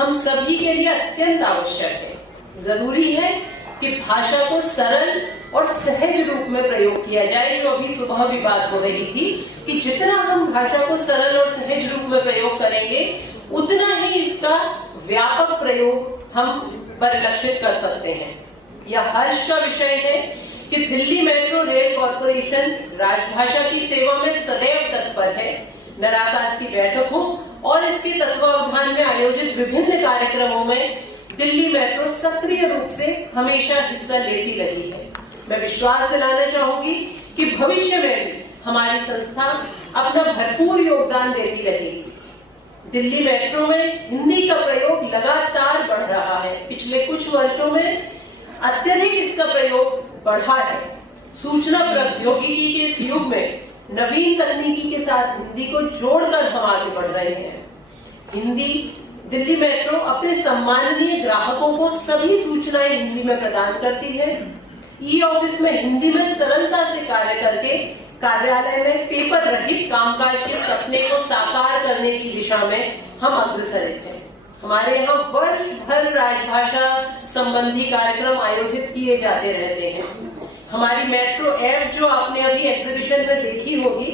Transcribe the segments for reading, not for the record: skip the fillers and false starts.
हम सभी के लिए अत्यंत आवश्यक है। जरूरी है कि भाषा को सरल और सहज रूप में प्रयोग किया जाए। जो अभी सुबह भी बात हो रही थी कि जितना हम भाषा को सरल और सहज रूप में प्रयोग करेंगे उतना ही इसका व्यापक प्रयोग हम परिलक्षित कर सकते हैं। यह हर्ष का विषय है कि दिल्ली मेट्रो रेल कॉरपोरेशन राजभाषा की सेवा में सदैव तत्पर है। नराकास की बैठकों और इसके तत्वावधान में आयोजित विभिन्न कार्यक्रमों में दिल्ली मेट्रो सक्रिय रूप से हमेशा हिस्सा लेती रही है। मैं विश्वास दिलाना चाहूंगी कि भविष्य में भी हमारी संस्था अपना भरपूर योगदान देती रहेगी। दिल्ली मेट्रो में हिंदी का प्रयोग लगातार बढ़ रहा है। पिछले कुछ वर्षों में अत्यधिक इसका प्रयोग बढ़ा है। सूचना प्रौद्योगिकी के इस युग में नवीन तकनीकी के साथ हिंदी को जोड़कर हम आगे बढ़ रहे हैं। दिल्ली मेट्रो अपने सम्माननीय ग्राहकों को सभी सूचनाएं हिंदी में प्रदान करती है। ई ऑफिस में हिंदी में सरलता से कार्य करके कार्यालय में पेपर रहित कामकाज के सपने को साकार करने की दिशा में हम अग्रसर हैं। हमारे यहाँ वर्ष भर राजभाषा संबंधी कार्यक्रम आयोजित किए जाते रहते हैं। हमारी मेट्रो ऐप जो आपने अभी एग्जीबिशन में देखी होगी,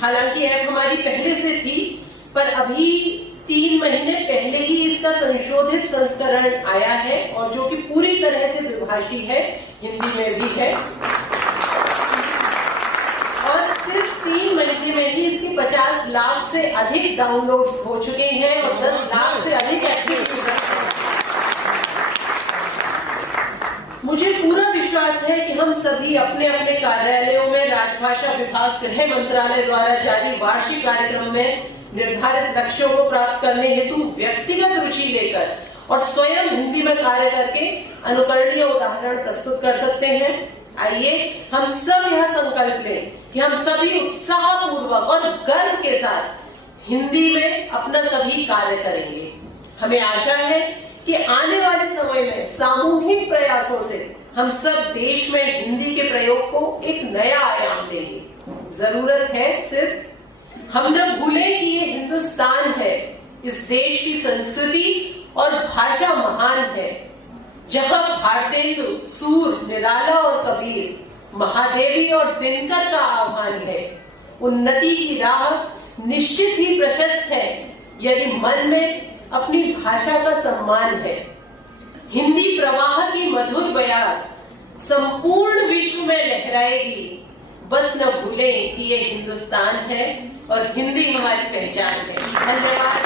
हालांकि ऐप हमारी पहले से थी, पर अभी 3 महीने पहले ही इसका संशोधित संस्करण आया है और जो कि पूरी तरह से द्विभाषी है, हिंदी में भी है। और सिर्फ 3 महीने में ही इसके 50 लाख से अधिक डाउनलोड्स हो चुके हैं और 10 लाख से अधिक एक्टिविटी। मुझे पूरा विश्वास है कि हम सभी अपने अपने कार्यालयों में राजभाषा विभाग गृह मंत्रालय द्वारा जारी वार्षिक कार्यक्रम में निर्धारित लक्ष्यों को प्राप्त करने हेतु व्यक्तिगत रुचि लेकर और स्वयं हिंदी में कार्य करके अनुकरणीय उदाहरण प्रस्तुत कर सकते हैं। आइए हम सब यह संकल्प लें कि हम सभी उत्साहपूर्वक और गर्व के साथ हिंदी में अपना सभी कार्य करेंगे। हमें आशा है कि आने वाले समय में सामूहिक प्रयासों से हम सब देश में हिंदी के प्रयोग को एक नया आयाम देंगे। जरूरत है सिर्फ हम न भूलें कि ये हिंदुस्तान है, इस देश की संस्कृति और भाषा महान है, जहाँ भारतेंदु, सूर, निराला और कबीर, महादेवी और दिनकर का आह्वान है। उन्नति की राह निश्चित ही प्रशस्त है यदि मन में अपनी भाषा का सम्मान है। हिंदी प्रवाह की मधुर बयार संपूर्ण विश्व में लहराएगी। बस न भूलें कि ये हिंदुस्तान है और हिंदी हमारी पहचान है। धन्यवाद।